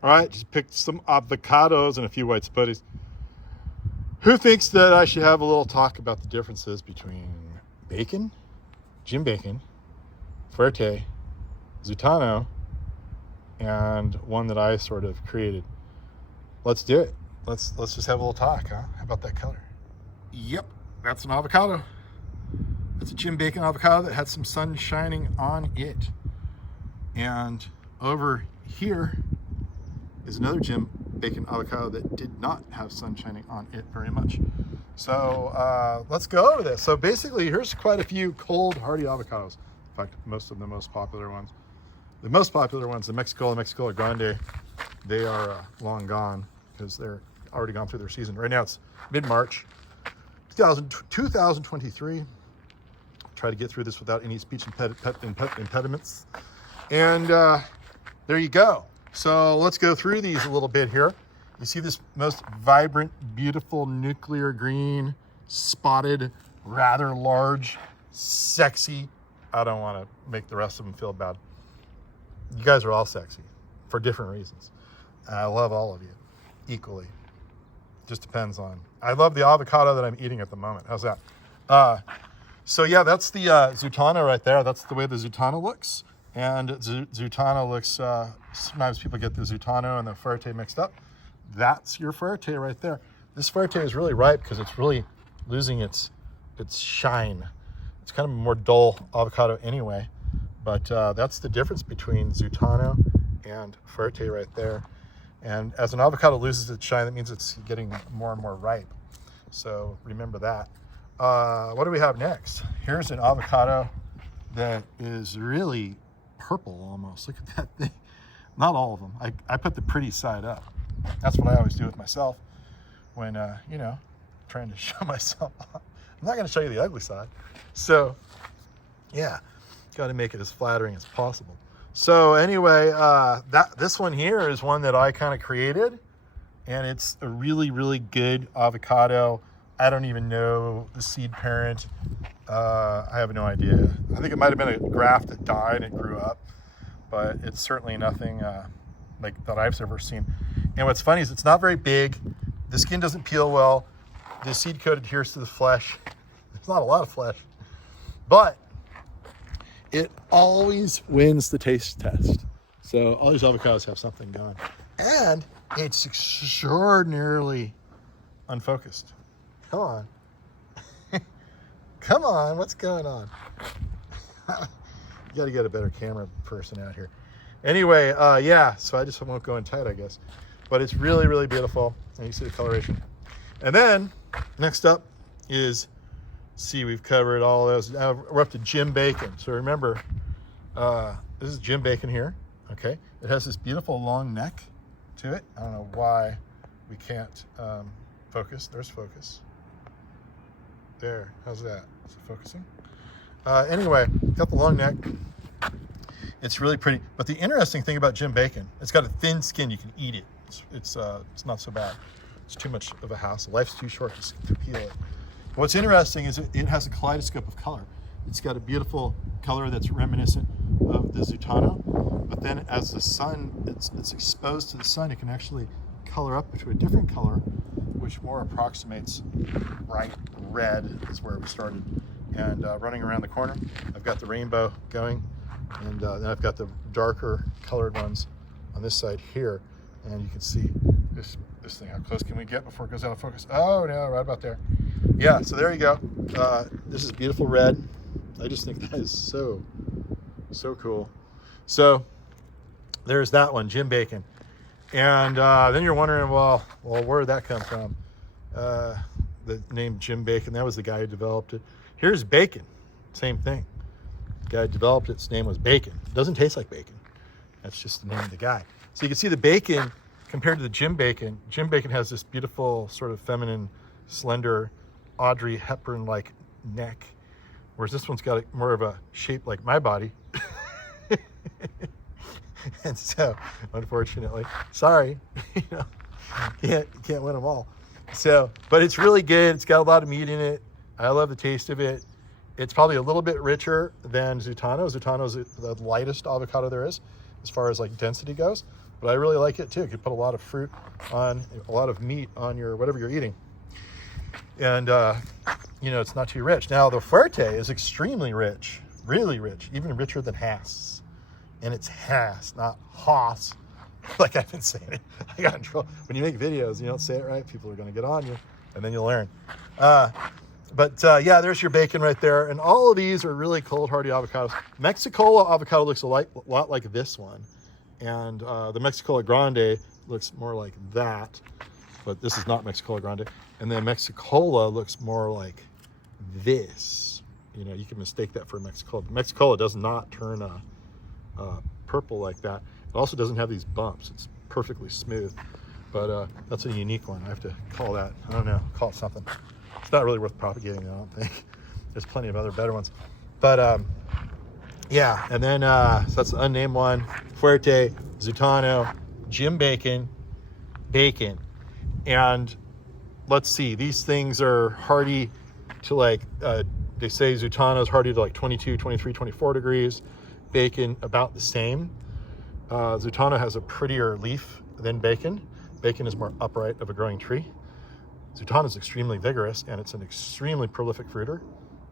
All right, just picked some avocados and a few white spuddies. Who thinks that I should have a little talk about the differences between bacon, Jim Bacon, Fuerte, Zutano, and one that I sort of created? Let's do it. Let's just have a little talk, huh? How about that color? Yep, that's an avocado. That's a Jim Bacon avocado that had some sun shining on it. And over here is another Jim Bacon avocado that did not have sun shining on it very much. So let's go over this. So basically, here's quite a few cold, hardy avocados. In fact, most of the most popular ones. The most popular ones, the Mexicola Grande, they are long gone because they're already gone through their season. Right now it's mid-March, 2023. Try to get through this without any speech impediments. And there you go. So let's go through these a little bit here. You see this most vibrant, beautiful nuclear green, spotted, rather large, sexy. I don't want to make the rest of them feel bad. You guys are all sexy for different reasons. I love all of you equally. Just depends on. I love the avocado that I'm eating at the moment. How's that? So yeah, that's the Zutano right there. That's the way the Zutano looks. And Zutano looks, sometimes people get the Zutano and the Fuerte mixed up. That's your Fuerte right there. This Fuerte is really ripe because it's really losing its shine. It's kind of a more dull avocado anyway. But that's the difference between Zutano and Fuerte right there. And as an avocado loses its shine, that means it's getting more and more ripe. So remember that. What do we have next? Here's an avocado that is really purple almost. Look at that thing. Not all of them. I put the pretty side up. That's what I always do with myself when, trying to show myself off. I'm not going to show you the ugly side. So, yeah, got to make it as flattering as possible. So anyway, this one here is one that I kind of created, and it's a really, really good avocado. I don't even know the seed parent. I have no idea. I think it might have been a graft that died and grew up, but it's certainly nothing like that I've ever seen. And what's funny is it's not very big. The skin doesn't peel well. The seed coat adheres to the flesh. There's not a lot of flesh, but it always wins the taste test. So all these avocados have something going. And it's extraordinarily unfocused. Come on. Come on, what's going on? You got to get a better camera person out here. Anyway, yeah, so I just won't go in tight, I guess. But it's really, really beautiful. And you see the coloration. And then, next up is, see, we've covered all those. Now we're up to Jim Bacon. So remember, this is Jim Bacon here, okay? It has this beautiful long neck to it. I don't know why we can't focus. There's focus. There, how's that? Is it focusing? Anyway, got the long neck. It's really pretty. But the interesting thing about Jim Bacon, it's got a thin skin. You can eat it. It's not so bad. It's too much of a hassle. Life's too short to peel it. What's interesting is it has a kaleidoscope of color. It's got a beautiful color that's reminiscent of the Zutano. But then as the sun, it's exposed to the sun, it can actually color up to a different color, which more approximates bright red is where we started. And running around the corner, I've got the rainbow going, and then I've got the darker colored ones on this side here. And you can see this thing. How close can we get before it goes out of focus? Oh no, right about there. Yeah, so there you go. This is beautiful red. I just think that is so cool. So there's that one, Jim Bacon. And then you're wondering, well, where did that come from? The name Jim Bacon, that was the guy who developed it. Here's Bacon, same thing. The guy who developed it, his name was Bacon. It doesn't taste like bacon. That's just the name of the guy. So you can see the bacon compared to the Jim Bacon. Jim Bacon has this beautiful sort of feminine, slender, Audrey Hepburn-like neck, whereas this one's got more of a shape like my body. And so, unfortunately, sorry, you can't win them all. So, but it's really good. It's got a lot of meat in it. I love the taste of it. It's probably a little bit richer than Zutano. Zutano is the lightest avocado there is, as far as like density goes. but I really like it too. You could put a lot of fruit on, a lot of meat on your whatever you're eating. And, you know, it's not too rich. Now, the Fuerte is extremely rich, really rich, even richer than Hass. And it's Hass, not Haas, like I've been saying it. I got in trouble. When you make videos, you don't say it right, people are going to get on you, and then you'll learn. Yeah, there's your bacon right there. And all of these are really cold, hardy avocados. Mexicola avocado looks a lot like this one. And the Mexicola Grande looks more like that. But this is not Mexicola Grande. And then Mexicola looks more like this. You know, you can mistake that for Mexicola. Mexicola does not turn purple like that. It also doesn't have these bumps. It's perfectly smooth. But that's a unique one. I have to call that, I don't know, call it something. It's not really worth propagating, I don't think. There's plenty of other better ones. But yeah, and then so that's the unnamed one. Fuerte, Zutano, Jim Bacon, Bacon. And let's see, these things are hardy to like, they say Zutano is hardy to like 22, 23, 24 degrees. Bacon, about the same. Zutano has a prettier leaf than Bacon. Bacon is more upright of a growing tree. Zutano is extremely vigorous, and it's an extremely prolific fruiter,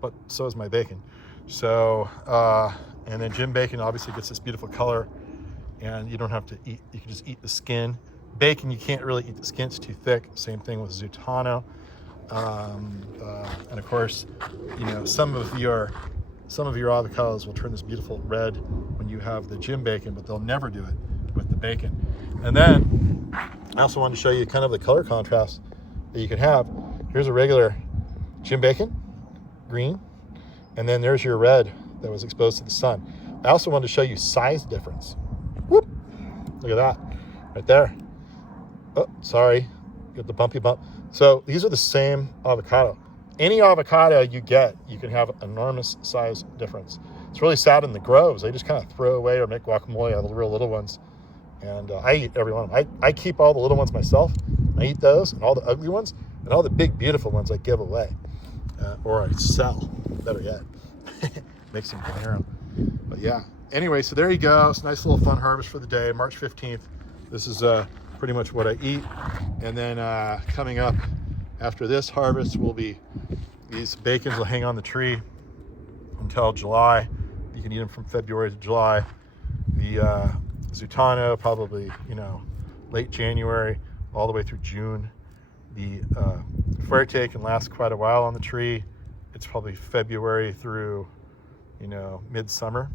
but so is my Bacon. So, and then Jim Bacon obviously gets this beautiful color, and you don't have to eat, you can just eat the skin. Bacon, you can't really eat the skin, it's too thick. Same thing with Zutano. And of course, you know, some of your avocados will turn this beautiful red when you have the Jim Bacon, but they'll never do it with the Bacon. And then I also wanted to show you kind of the color contrast that you can have. Here's a regular Jim Bacon, green, and then there's your red that was exposed to the sun. I also wanted to show you size difference. Whoop! Look at that, right there. Oh, sorry, get the bumpy bump. So these are the same avocado. Any avocado you get, you can have enormous size difference. It's really sad in the groves. They just kind of throw away or make guacamole out of the real little ones. And I eat every one of them. I keep all the little ones myself. I eat those and all the ugly ones, and all the big, beautiful ones I give away. Or I sell, better yet. Make some dinero. But yeah, anyway, so there you go. It's a nice little fun harvest for the day, March 15th. This is pretty much what I eat. And then coming up after this harvest will be, these bacons will hang on the tree until July. You can eat them from February to July. The Zutano, probably, you know, late January all the way through June. The Fuerte can last quite a while on the tree. It's probably February through, you know, midsummer.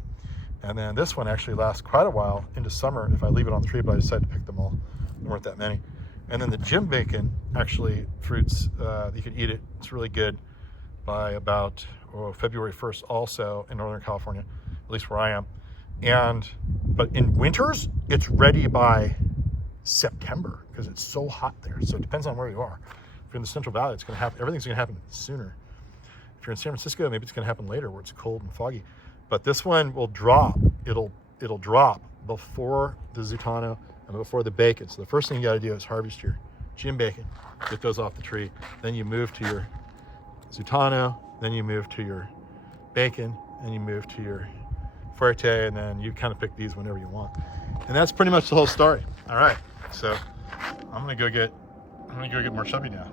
And then this one actually lasts quite a while into summer if I leave it on the tree, but I decided to pick them all. There weren't that many. And then the Jim Bacon actually fruits, you can eat it. It's really good by about February 1st also in Northern California, at least where I am. But in winters, it's ready by September because it's so hot there. So it depends on where you are. If you're in the Central Valley, it's going to happen. Everything's going to happen sooner. If you're in San Francisco, maybe it's going to happen later where it's cold and foggy. But this one will drop. It'll drop before the Zutano and before the Bacon. So the first thing you got to do is harvest your Jim Bacon, get those off the tree. Then you move to your Zutano. Then you move to your Bacon. Then you move to your Fuerte, and then you kind of pick these whenever you want. And that's pretty much the whole story. All right, so I'm gonna go get more chubby now.